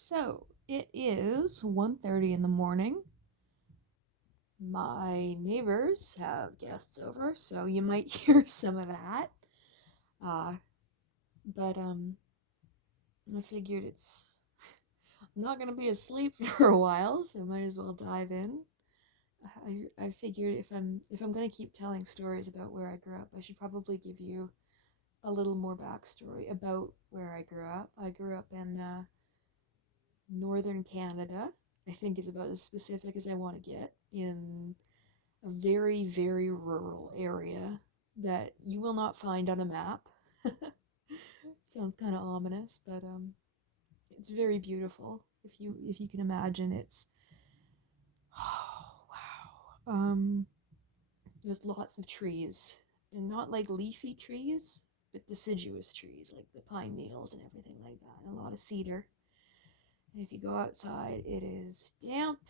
So it is 1:30 in the morning. My neighbors have guests over, so you might hear some of that. Uh, but I figured I'm not gonna be asleep for a while, so I might as well dive in. I figured if I'm gonna keep telling stories about where I grew up, I should probably give you a little more backstory about where I grew up. I grew up in northern Canada. I think is about as specific as I want to get, in a very, very rural area that you will not find on a map. Sounds kind of ominous, but it's very beautiful. If you can imagine, it's oh wow. There's lots of trees, and not like leafy trees, but deciduous trees like the pine needles and everything like that, and a lot of cedar. And if you go outside, it is damp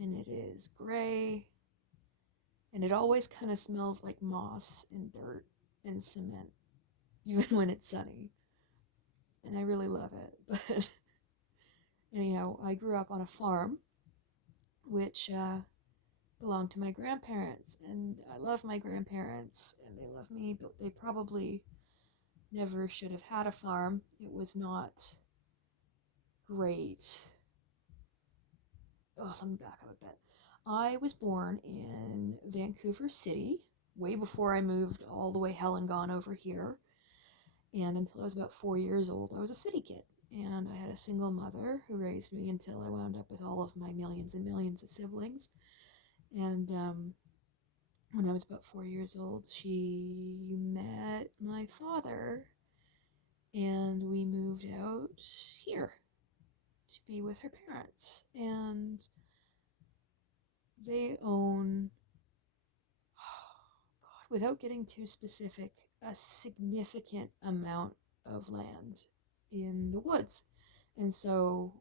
and it is gray, and it always kind of smells like moss and dirt and cement, even when it's sunny. And I really love it. But anyhow, I grew up on a farm, which belonged to my grandparents, and I love my grandparents, and they love me, but they probably never should have had a farm. It was not great. Oh, let me back up a bit. I was born in Vancouver City, way before I moved all the way hell and gone over here. And until I was about 4 years old, I was a city kid. And I had a single mother who raised me until I wound up with all of my millions and millions of siblings. And when I was about 4 years old, she met my father, and we moved out here to be with her parents. And they own, oh God, without getting too specific, a significant amount of land in the woods. And so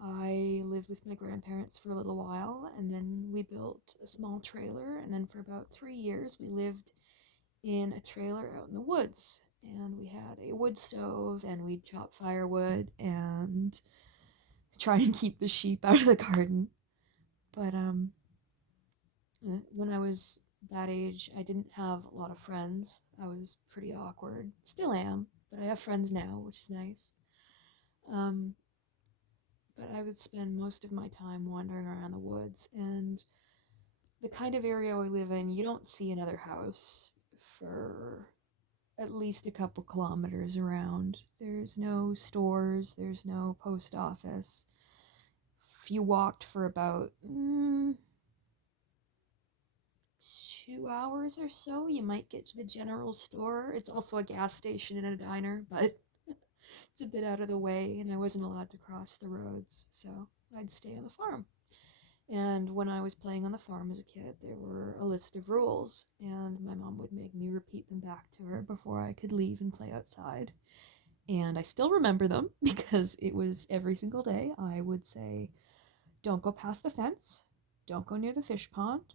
I lived with my grandparents for a little while, and then we built a small trailer, and then for about 3 years we lived in a trailer out in the woods. And we had a wood stove, and we'd chop firewood and try and keep the sheep out of the garden. But when I was that age, I didn't have a lot of friends. I was pretty awkward. Still am, but I have friends now, which is nice. Um, but I would spend most of my time wandering around the woods, and the kind of area we live in, you don't see another house for at least a couple kilometers around. There's no stores, there's no post office. If you walked for about 2 hours or so, you might get to the general store. It's also a gas station and a diner, but it's a bit out of the way, and I wasn't allowed to cross the roads, so I'd stay on the farm. And when I was playing on the farm as a kid, there were a list of rules, and my mom would make me repeat them back to her before I could leave and play outside. And I still remember them because it was every single day. I would say, don't go past the fence, don't go near the fish pond.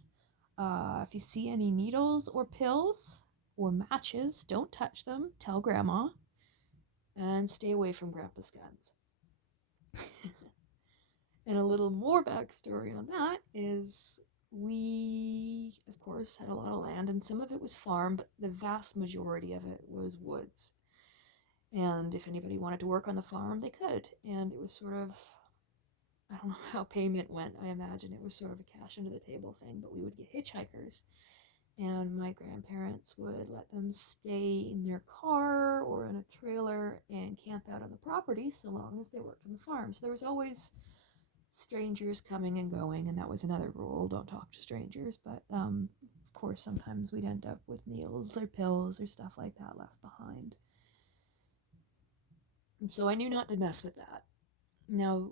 If you see any needles or pills or matches, don't touch them, tell Grandma, and stay away from Grandpa's guns. And a little more backstory on that is we, of course, had a lot of land, and some of it was farm, but the vast majority of it was woods. And if anybody wanted to work on the farm, they could. And it was sort of, I don't know how payment went. I imagine it was sort of a cash under the table thing, but we would get hitchhikers. And my grandparents would let them stay in their car or in a trailer and camp out on the property so long as they worked on the farm. So there was always strangers coming and going, and that was another rule: don't talk to strangers. But of course, sometimes we'd end up with needles or pills or stuff like that left behind. So I knew not to mess with that. Now,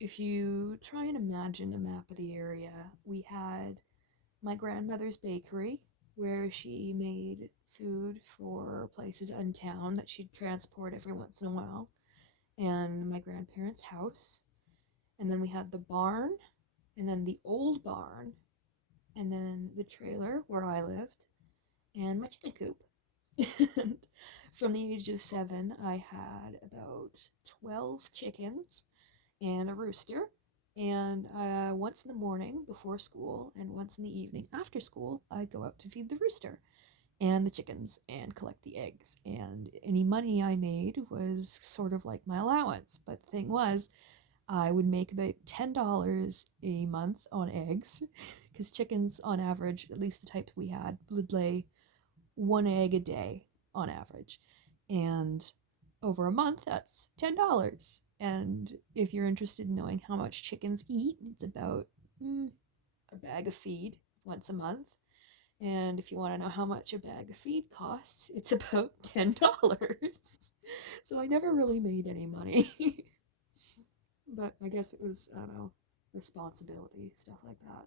if you try and imagine a map of the area, we had my grandmother's bakery, where she made food for places in town that she'd transport every once in a while, and my grandparents' house. And then we had the barn, and then the old barn, and then the trailer where I lived, and my chicken coop. And from the age of 7, I had about 12 chickens. and a rooster. And once in the morning before school and once in the evening after school, I'd go out to feed the rooster and the chickens and collect the eggs. And any money I made was sort of like my allowance. But the thing was, I would make about $10 a month on eggs because chickens, on average, at least the types we had, would lay one egg a day on average. And over a month, that's $10. And if you're interested in knowing how much chickens eat, it's about a bag of feed once a month. And if you want to know how much a bag of feed costs, it's about $10. So I never really made any money. But I guess it was, I don't know, responsibility, stuff like that.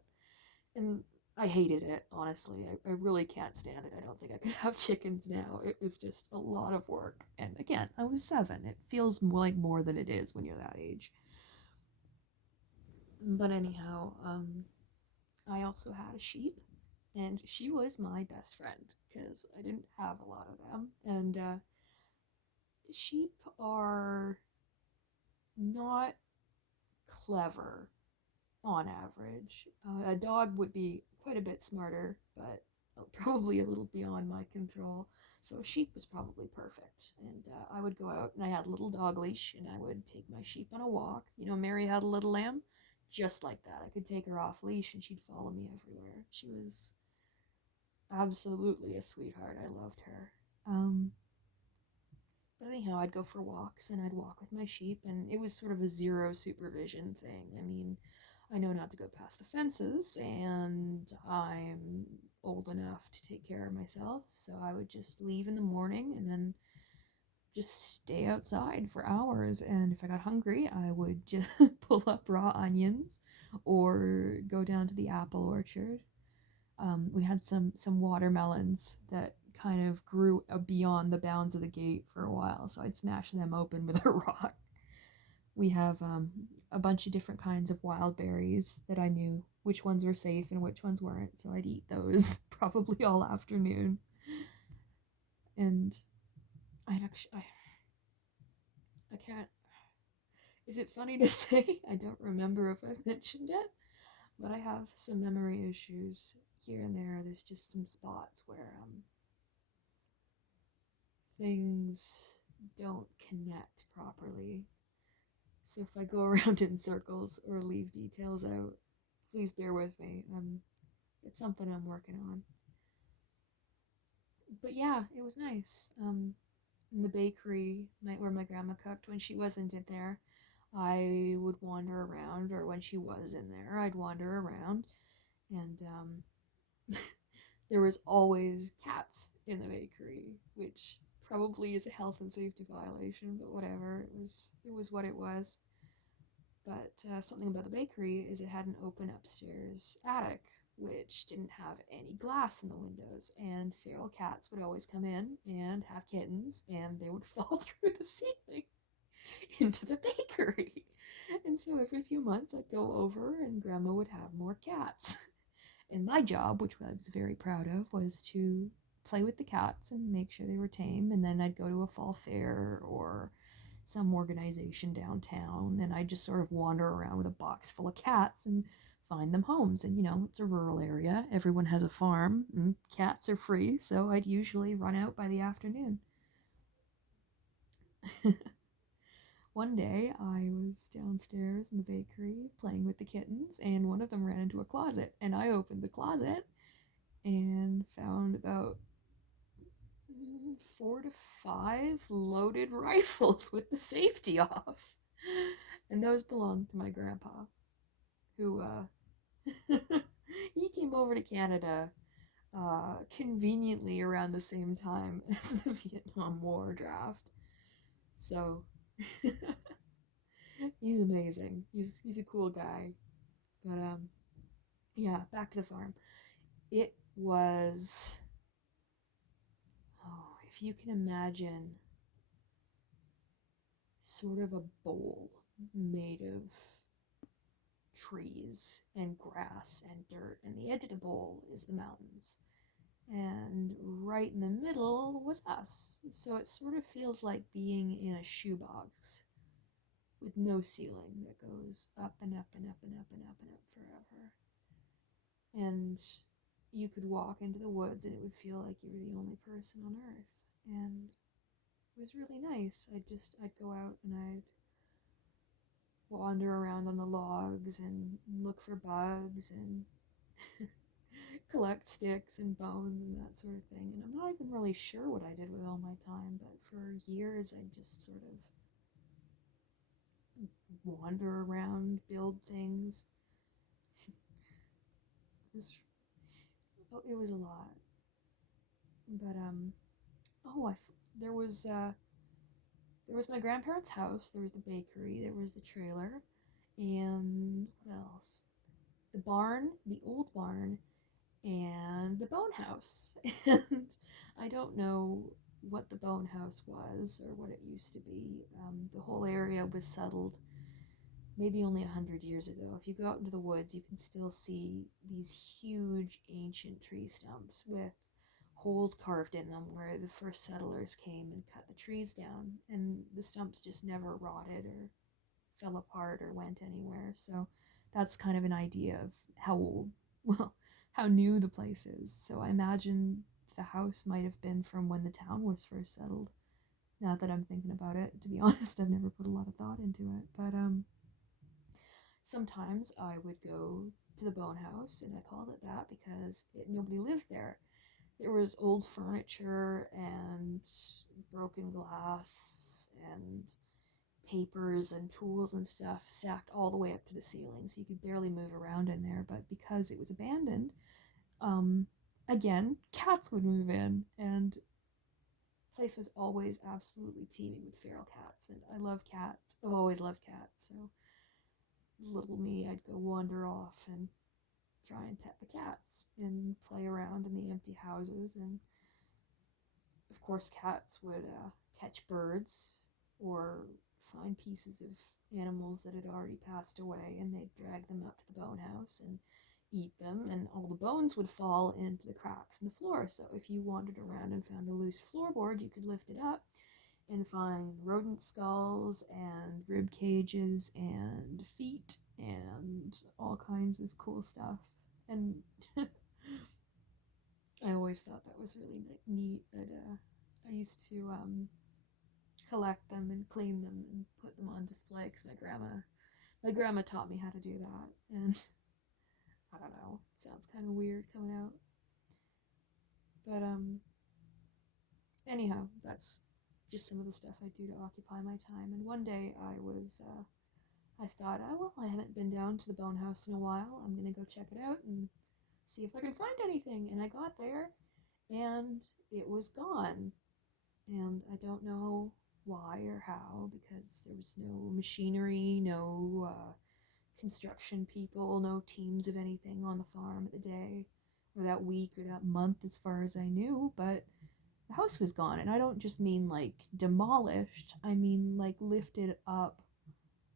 And I hated it, honestly. I really can't stand it. I don't think I could have chickens now. It was just a lot of work. And again, I was 7. It feels like more than it is when you're that age. But anyhow, I also had a sheep, and she was my best friend because I didn't have a lot of them. And sheep are not clever on average. A dog would be quite a bit smarter, but probably a little beyond my control. So a sheep was probably perfect. And I would go out and I had a little dog leash and I would take my sheep on a walk. You know, Mary had a little lamb? Just like that. I could take her off leash and she'd follow me everywhere. She was absolutely a sweetheart. I loved her. But anyhow, I'd go for walks and I'd walk with my sheep, and it was sort of a zero supervision thing. I mean, I know not to go past the fences, and I'm old enough to take care of myself, so I would just leave in the morning and then just stay outside for hours. And if I got hungry, I would just pull up raw onions or go down to the apple orchard. We had some watermelons that kind of grew beyond the bounds of the gate for a while, so I'd smash them open with a rock. We have a bunch of different kinds of wild berries that I knew which ones were safe and which ones weren't, so I'd eat those probably all afternoon. And I can't. Is it funny to say? I don't remember if I've mentioned it, but I have some memory issues here and there. There's just some spots where things don't connect properly. So if I go around in circles or leave details out, please bear with me. It's something I'm working on. But yeah, it was nice. In the bakery, where my grandma cooked when she wasn't in there, I would wander around, or when she was in there, I'd wander around, and there was always cats in the bakery, which probably is a health and safety violation, but whatever. It was what it was. But something about the bakery is it had an open upstairs attic, which didn't have any glass in the windows, and feral cats would always come in and have kittens, and they would fall through the ceiling into the bakery. And so every few months I'd go over and Grandma would have more cats. And my job, which I was very proud of, was to play with the cats and make sure they were tame. And then I'd go to a fall fair or some organization downtown, and I'd just sort of wander around with a box full of cats and find them homes. And it's a rural area, everyone has a farm, and cats are free, so I'd usually run out by the afternoon. One day I was downstairs in the bakery playing with the kittens, and one of them ran into a closet, and I opened the closet and found about 4 to 5 loaded rifles with the safety off. And those belonged to my grandpa, who he came over to Canada conveniently around the same time as the Vietnam War draft. So he's amazing. He's a cool guy. But yeah, back to the farm. It was, oh, if you can imagine sort of a bowl made of trees and grass and dirt, and the edge of the bowl is the mountains. And right in the middle was us. So it sort of feels like being in a shoebox. with no ceiling that goes up and up and up and up and up and up forever. And you could walk into the woods and it would feel like you were the only person on earth. And it was really nice. I'd go out and I'd wander around on the logs and look for bugs and collect sticks and bones and that sort of thing. And I'm not even really sure what I did with all my time, but for years I just sort of wander around, build things. It was a lot. But oh, there was my grandparents' house, there was the bakery, there was the trailer, and what else? The barn, the old barn, and the bone house. And I don't know what the bone house was or what it used to be. The whole area was settled maybe only 100 years ago. If you go out into the woods, you can still see these huge ancient tree stumps with holes carved in them where the first settlers came and cut the trees down, and the stumps just never rotted or fell apart or went anywhere. So that's kind of an idea of how old, well, how new the place is. So I imagine the house might have been from when the town was first settled. Now that I'm thinking about it, to be honest, I've never put a lot of thought into it. But sometimes I would go to the bone house, and I called it that because nobody lived there. There was old furniture and broken glass and papers and tools and stuff stacked all the way up to the ceiling, so you could barely move around in there. But because it was abandoned, um, again, cats would move in, and the place was always absolutely teeming with feral cats. And I love cats. I've always loved cats, so little me, I'd go wander off and try and pet the cats and play around in the empty houses. And of course, cats would catch birds or find pieces of animals that had already passed away, and they'd drag them up to the bone house and eat them, and all the bones would fall into the cracks in the floor. So if you wandered around and found a loose floorboard, you could lift it up and find rodent skulls and rib cages and feet and all kinds of cool stuff. And I always thought that was really neat. But I used to collect them and clean them and put them on display because my grandma taught me how to do that. And I don't know, it sounds kind of weird coming out. But anyhow, that's just some of the stuff I do to occupy my time. And one day I thought, oh, well, I haven't been down to the bone house in a while. I'm going to go check it out and see if I can find anything. And I got there and it was gone. And I don't know why or how, because there was no machinery, no construction people, no teams of anything on the farm at the day or that week or that month as far as I knew. But the house was gone. And I don't just mean like demolished, I mean like lifted up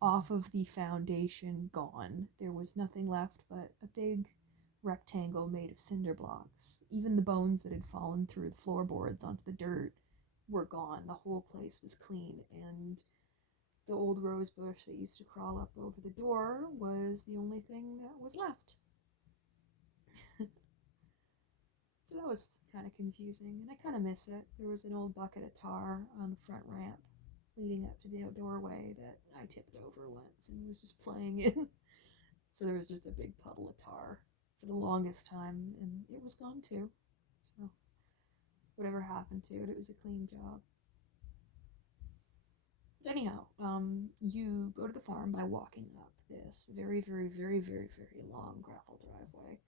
off of the foundation, gone. There was nothing left but a big rectangle made of cinder blocks. Even the bones that had fallen through the floorboards onto the dirt were gone. The whole place was clean, and the old rose bush that used to crawl up over the door was the only thing that was left. So that was kind of confusing, and I kind of miss it. There was an old bucket of tar on the front ramp leading up to the doorway that I tipped over once and was just playing in. So there was just a big puddle of tar for the longest time, and it was gone too. So whatever happened to it, it was a clean job. But anyhow, you go to the farm by walking up this very, very, very, very, very long gravel driveway.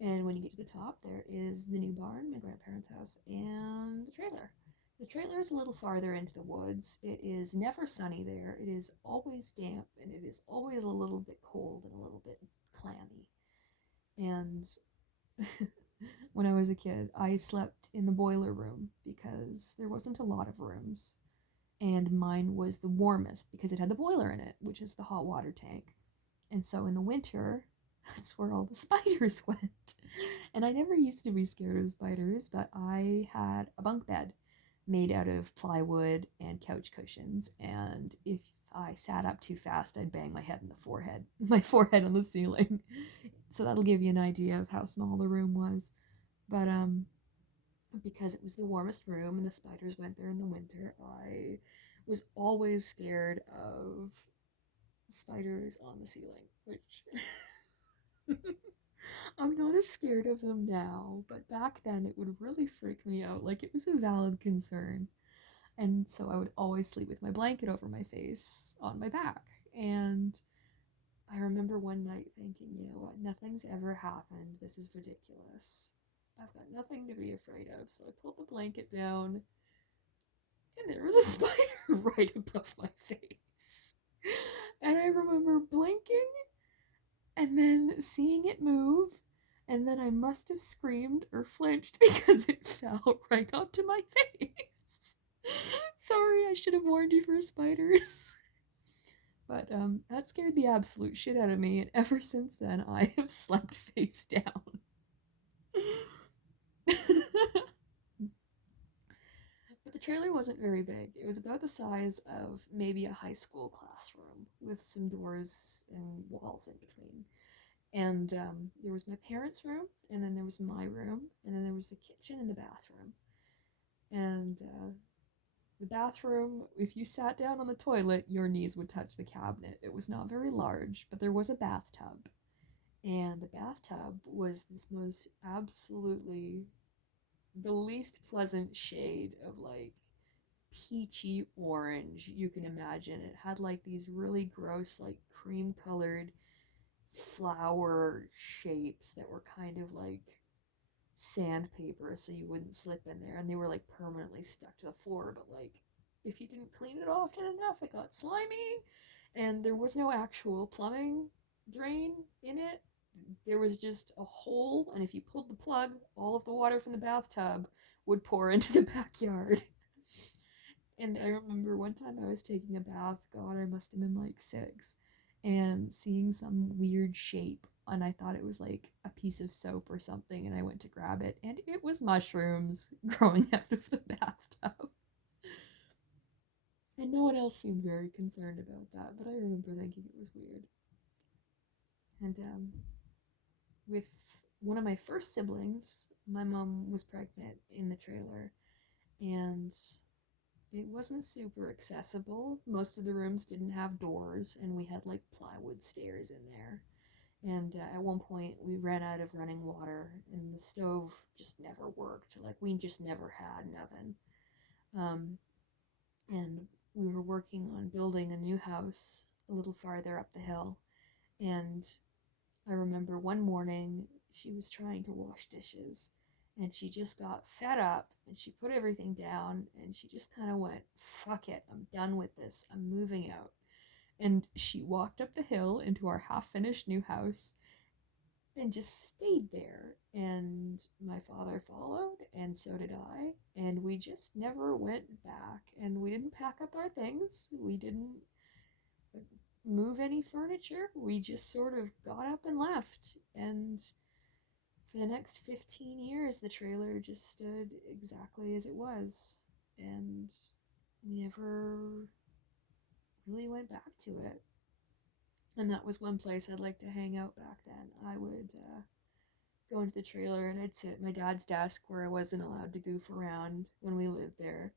And when you get to the top, there is the new barn, my grandparents' house, and the trailer. The trailer is a little farther into the woods. It is never sunny there. It is always damp, and it is always a little bit cold and a little bit clammy. And when I was a kid, I slept in the boiler room because there wasn't a lot of rooms. And mine was the warmest because it had the boiler in it, which is the hot water tank. And so in the winter, that's where all the spiders went. And I never used to be scared of spiders, but I had a bunk bed made out of plywood and couch cushions. And if I sat up too fast, I'd bang my forehead on the ceiling. So that'll give you an idea of how small the room was. But because it was the warmest room and the spiders went there in the winter, I was always scared of spiders on the ceiling, which I'm not as scared of them now, but back then it would really freak me out. Like, it was a valid concern. And so I would always sleep with my blanket over my face on my back. And I remember one night thinking, you know what, nothing's ever happened. This is ridiculous. I've got nothing to be afraid of. So I pulled the blanket down, and there was a spider right above my face. And I remember blinking and then seeing it move, and then I must have screamed or flinched because it fell right onto my face. Sorry, I should have warned you for spiders. But that scared the absolute shit out of me, and ever since then I have slept face down. But the trailer wasn't very big. It was about the size of maybe a high school classroom with some doors and walls in between. And there was my parents' room, and then there was my room, and then there was the kitchen and the bathroom. And the bathroom, if you sat down on the toilet, your knees would touch the cabinet. It was not very large, but there was a bathtub. And the bathtub was this most absolutely the least pleasant shade of like peachy orange you can imagine. It had like these really gross, like cream colored flower shapes that were kind of like sandpaper so you wouldn't slip in there, and they were like permanently stuck to the floor, but like if you didn't clean it often enough it got slimy, and there was no actual plumbing drain in it. There was just a hole, and if you pulled the plug, all of the water from the bathtub would pour into the backyard. And I remember one time I was taking a bath, God, I must have been like 6, and seeing some weird shape, and I thought it was like a piece of soap or something, and I went to grab it, and it was mushrooms growing out of the bathtub. And no one else seemed very concerned about that, but I remember thinking it was weird. And with one of my first siblings, my mom was pregnant in the trailer, and it wasn't super accessible. Most of the rooms didn't have doors, and we had like plywood stairs in there. And at one point, we ran out of running water, and the stove just never worked. Like, we just never had an oven. And we were working on building a new house a little farther up the hill. And I remember one morning she was trying to wash dishes, and she just got fed up, and she put everything down, and she just kind of went, fuck it, I'm done with this, I'm moving out. And she walked up the hill into our half-finished new house and just stayed there. And my father followed, and so did I, and we just never went back. And we didn't pack up our things, we didn't move any furniture, we just sort of got up and left. And for the next 15 years the trailer just stood exactly as it was, and we never really went back to it. And that was one place I'd like to hang out back then. I would go into the trailer, and I'd sit at my dad's desk where I wasn't allowed to goof around when we lived there,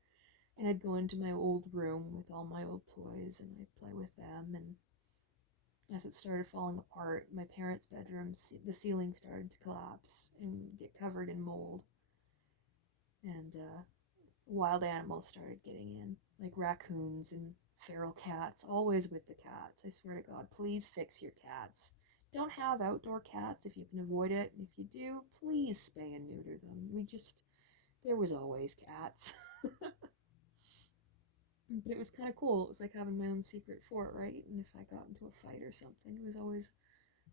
and I'd go into my old room with all my old toys, and I'd play with them. And as it started falling apart, my parents' bedroom, the ceiling started to collapse and get covered in mold. And wild animals started getting in, like raccoons and feral cats, always with the cats. I swear to God, please fix your cats. Don't have outdoor cats if you can avoid it, and if you do, please spay and neuter them. There was always cats. But it was kind of cool. It was like having my own secret fort, right? And if I got into a fight or something, it was always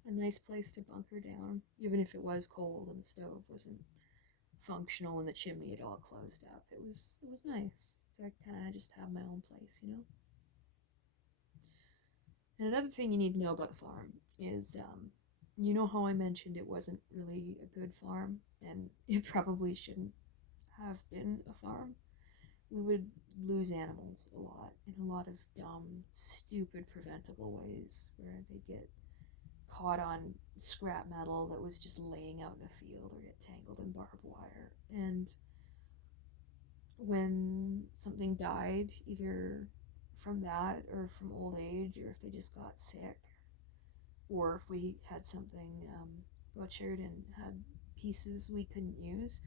a nice place to bunker down, even if it was cold and the stove wasn't functional and the chimney had all closed up. It was nice. So I kind of just have my own place, you know? And another thing you need to know about the farm is, you know how I mentioned it wasn't really a good farm, and it probably shouldn't have been a farm? we would lose animals a lot in a lot of dumb, stupid, preventable ways where they get caught on scrap metal that was just laying out in a field or get tangled in barbed wire. And when something died, either from that or from old age, or if they just got sick, or if we had something butchered and had pieces we couldn't use,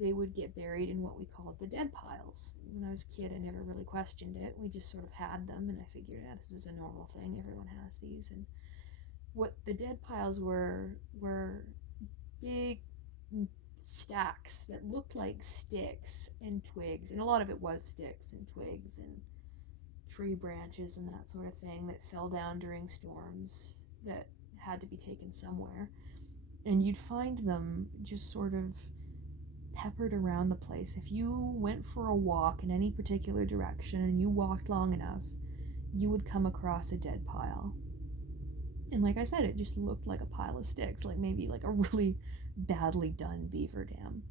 they would get buried in what we called the dead piles. When I was a kid, I never really questioned it. We just sort of had them, and I figured, yeah, this is a normal thing. Everyone has these. And what the dead piles were big stacks that looked like sticks and twigs, and a lot of it was sticks and twigs and tree branches and that sort of thing that fell down during storms that had to be taken somewhere. And you'd find them just sort of peppered around the place. If you went for a walk in any particular direction and you walked long enough, you would come across a dead pile. And like I said, it just looked like a pile of sticks, like maybe like a really badly done beaver dam.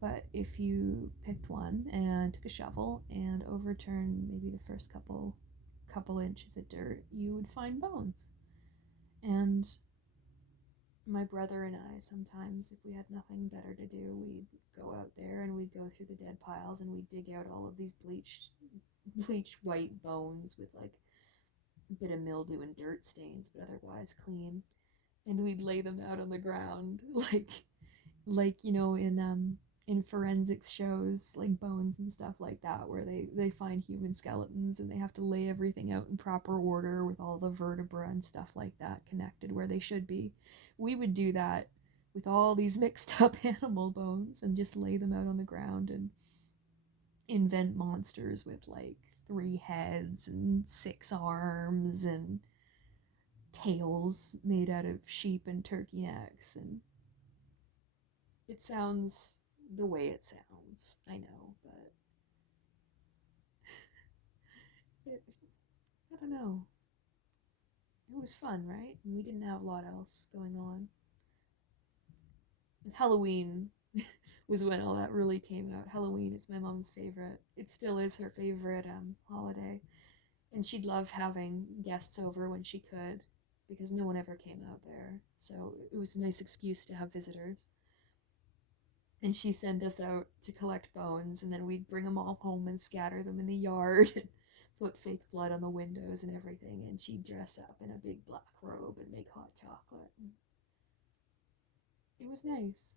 But if you picked one and took a shovel and overturned maybe the first couple inches of dirt, you would find bones. And my brother and I, sometimes, if we had nothing better to do, we'd go out there and we'd go through the dead piles and we'd dig out all of these bleached white bones with like a bit of mildew and dirt stains, but otherwise clean. And we'd lay them out on the ground, like in forensics shows, like Bones and stuff like that, where they find human skeletons and they have to lay everything out in proper order with all the vertebra and stuff like that connected where they should be. We would do that with all these mixed up animal bones and just lay them out on the ground and invent monsters with like 3 heads and 6 arms and tails made out of sheep and turkey necks. And it sounds the way it sounds, I know, but it, I don't know. It was fun, right? And we didn't have a lot else going on. And Halloween was when all that really came out. Halloween is my mom's favorite. It still is her favorite holiday. And she'd love having guests over when she could because no one ever came out there. So it was a nice excuse to have visitors. And she sent us out to collect bones, and then we'd bring them all home and scatter them in the yard and put fake blood on the windows and everything. And she'd dress up in a big black robe and make hot chocolate. And it was nice.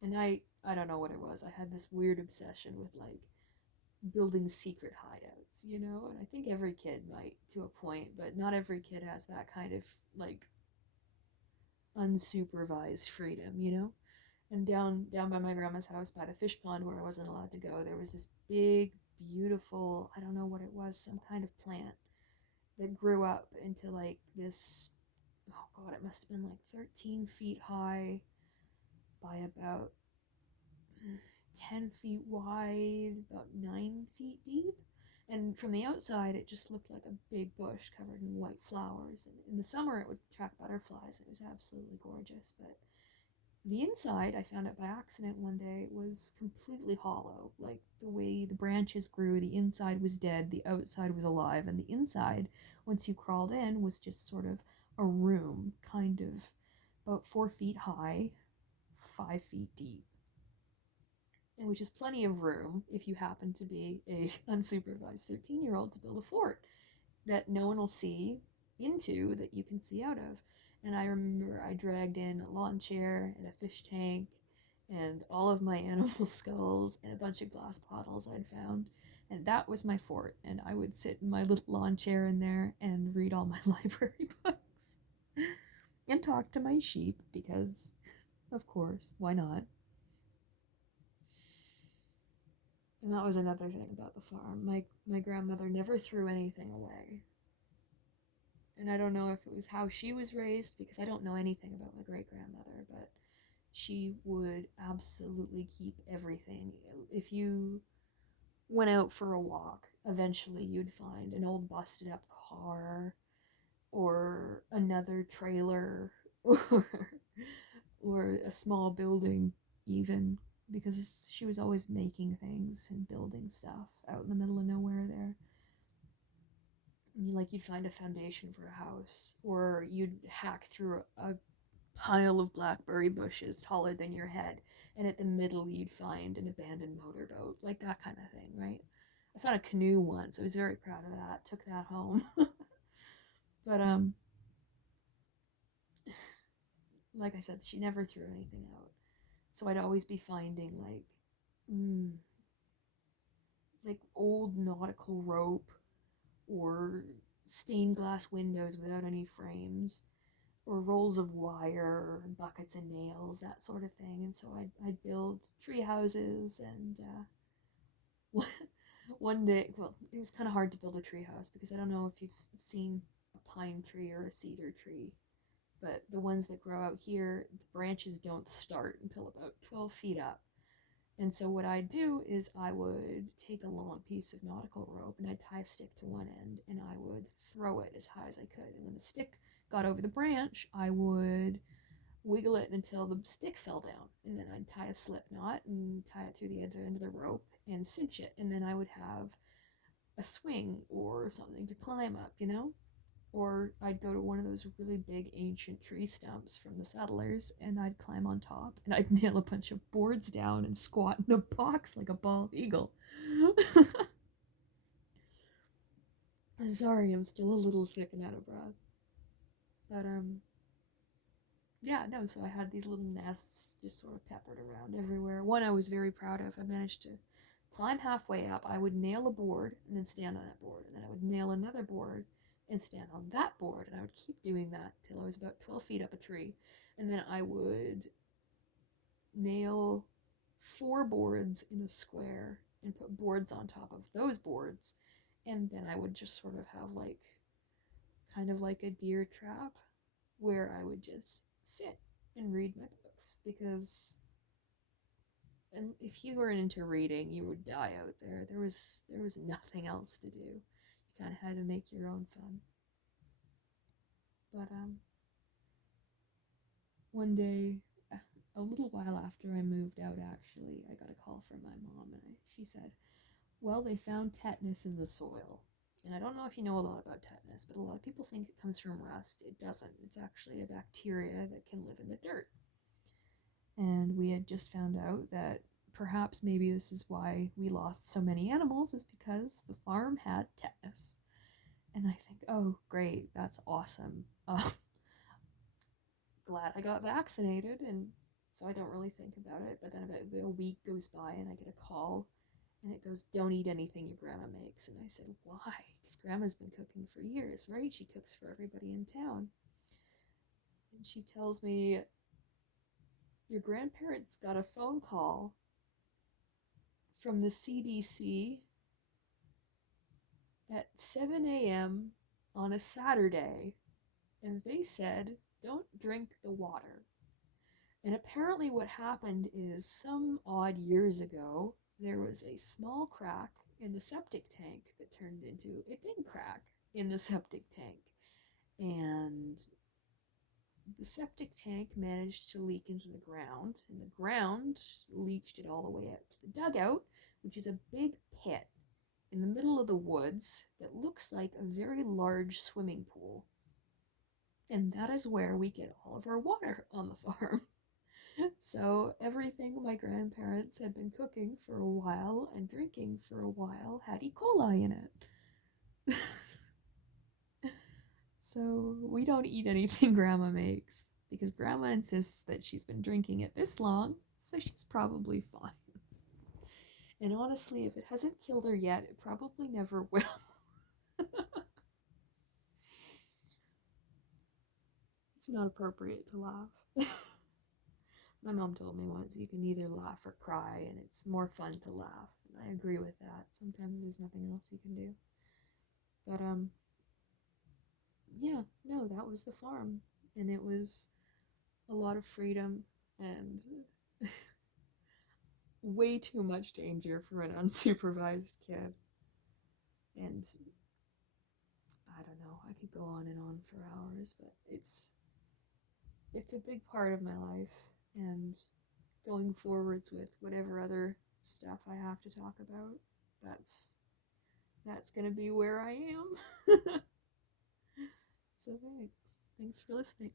And I don't know what it was. I had this weird obsession with like building secret hideouts, you know? And I think every kid might to a point, but not every kid has that kind of like unsupervised freedom, you know? And down by my grandma's house by the fish pond where I wasn't allowed to go, there was this big, beautiful, I don't know what it was, some kind of plant that grew up into like this, oh god, it must have been like 13 feet high by about 10 feet wide, about 9 feet deep. And from the outside, it just looked like a big bush covered in white flowers. And in the summer, it would attract butterflies. It was absolutely gorgeous. But the inside, I found out by accident one day, was completely hollow. Like the way the branches grew, the inside was dead, the outside was alive. And the inside, once you crawled in, was just sort of a room, kind of about 4 feet high, 5 feet deep, and which is plenty of room if you happen to be a unsupervised 13-year-old to build a fort that no one will see into, that you can see out of. And I remember I dragged in a lawn chair and a fish tank and all of my animal skulls and a bunch of glass bottles I'd found. And that was my fort. And I would sit in my little lawn chair in there and read all my library books and talk to my sheep because, of course, why not? And that was another thing about the farm. My grandmother never threw anything away. And I don't know if it was how she was raised, because I don't know anything about my great grandmother, but she would absolutely keep everything. If you went out for a walk, eventually you'd find an old busted up car or another trailer or or a small building even, because she was always making things and building stuff out in the middle of nowhere there. Like, you'd find a foundation for a house, or you'd hack through a pile of blackberry bushes taller than your head, and at the middle you'd find an abandoned motorboat, like that kind of thing, right? I found a canoe once. I was very proud of that. Took that home. But like I said, she never threw anything out. So I'd always be finding like old nautical rope, or stained glass windows without any frames, or rolls of wire, or buckets and nails, that sort of thing. And so I'd build tree houses, and one day, well, it was kind of hard to build a tree house because I don't know if you've seen a pine tree or a cedar tree, but the ones that grow out here, the branches don't start until about 12 feet up. And so what I'd do is I would take a long piece of nautical rope and I'd tie a stick to one end and I would throw it as high as I could. And when the stick got over the branch, I would wiggle it until the stick fell down. And then I'd tie a slip knot and tie it through the other end of the rope and cinch it. And then I would have a swing or something to climb up, you know? Or I'd go to one of those really big ancient tree stumps from the settlers and I'd climb on top and I'd nail a bunch of boards down and squat in a box like a bald eagle. Sorry, I'm still a little sick and out of breath. But yeah, no, so I had these little nests just sort of peppered around everywhere. One I was very proud of. I managed to climb halfway up. I would nail a board and then stand on that board. And then I would nail another board and stand on that board. And I would keep doing that till I was about 12 feet up a tree. And then I would nail 4 boards in a square and put boards on top of those boards. And then I would just sort of have like, kind of like a deer trap where I would just sit and read my books, because and if you weren't into reading, you would die out there. There was nothing else to do. You kind of had to make your own fun. But one day, a little while after I moved out, actually, I got a call from my mom, and she said, "Well, they found tetanus in the soil." And I don't know if you know a lot about tetanus, but a lot of people think it comes from rust. It doesn't. It's actually a bacteria that can live in the dirt. And we had just found out that perhaps maybe this is why we lost so many animals, is because the farm had tetanus. And I think, oh, great, that's awesome. Glad I got vaccinated, and so I don't really think about it. But then about a week goes by, and I get a call, and it goes, "Don't eat anything your grandma makes." And I said, "Why?" Because grandma's been cooking for years, right? She cooks for everybody in town. And she tells me, "Your grandparents got a phone call from the CDC at 7 a.m. on a Saturday, and they said, 'Don't drink the water.'" And apparently, what happened is some odd years ago, there was a small crack in the septic tank that turned into a big crack in the septic tank. And the septic tank managed to leak into the ground, and the ground leached it all the way out to the dugout, which is a big pit in the middle of the woods that looks like a very large swimming pool. And that is where we get all of our water on the farm. So everything my grandparents had been cooking for a while and drinking for a while had E. coli in it. So we don't eat anything grandma makes, because grandma insists that she's been drinking it this long, so she's probably fine. And honestly, if it hasn't killed her yet, it probably never will. It's not appropriate to laugh. My mom told me once, you can either laugh or cry, and it's more fun to laugh. And I agree with that. Sometimes there's nothing else you can do. But yeah, no, that was the farm, and it was a lot of freedom and way too much danger for an unsupervised kid. And I don't know, I could go on and on for hours, but it's a big part of my life. and going forwards with whatever other stuff I have to talk about, that's gonna be where I am. So thanks for listening.